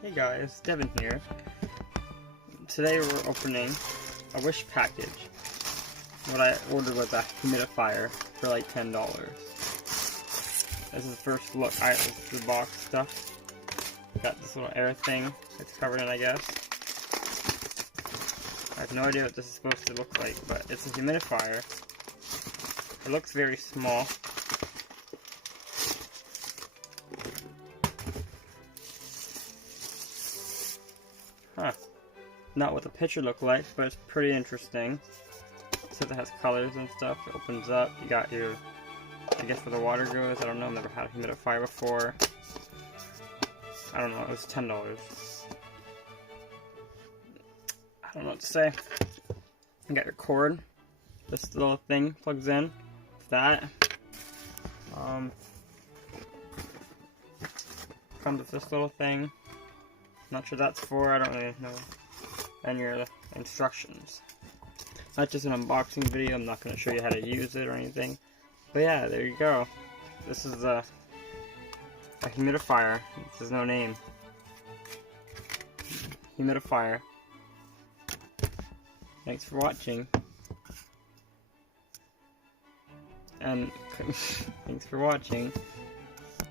Hey guys, Devin here. Today we're opening a Wish package. What I ordered was a humidifier for like $10. This is the first look. This is the box stuff. Got this little air thing it's covered in, I guess. I have no idea what this is supposed to look like, but it's a humidifier. It looks very small. Huh. Not what the picture looked like, but it's pretty interesting. It says it has colors and stuff. It opens up. You got your, I guess where the water goes. I don't know. I've never had a humidifier before. I don't know. It was $10. I don't know what to say. You got your cord. This little thing plugs in. That. Comes with this little thing. Not sure that's for. I don't really know. And your instructions. Not just an unboxing video. I'm not going to show you how to use it or anything. But yeah, there you go. This is a humidifier. This is no name. Humidifier. Thanks for watching. And thanks for watching.